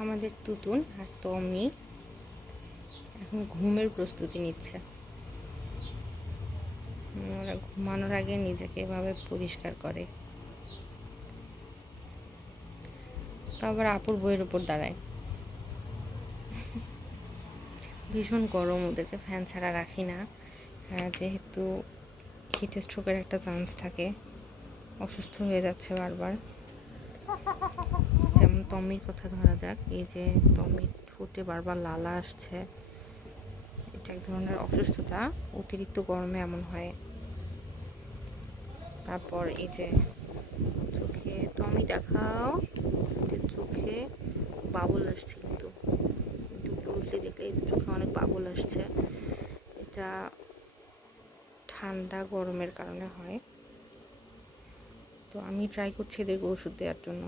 আমাদের তুতুন আর তমি এখন ঘুমের প্রস্তুতি নিচ্ছে। ওরা ঘুমানোর আগে নিজেকে এভাবে পরিষ্কার করে, তো আবার আপুর বইয়ের উপর দাঁড়ায়। ভীষণ গরম, ওদেরকে ফ্যান ছাড়া রাখি না, যেহেতু হিট স্ট্রোকের একটা চান্স থাকে, অসুস্থ হয়ে যাচ্ছে বারবার। যেমন তমির কথা ধরা যাক, এই যে তমির ঠোঁটে বারবার লালা আসছে, এটা এক ধরনের অসুস্থতা, অতিরিক্ত গরমে এমন হয়। তারপর এই যে চোখে, টমি দেখাও, চোখে বাবল আসছে, কিন্তু একটু ক্লোজলি দেখলে এই চোখে অনেক বাবল আসছে। এটা ঠান্ডা গরমের কারণে হয়। তো আমি ট্রাই করছি এদেরকে ওষুধ দেওয়ার জন্য।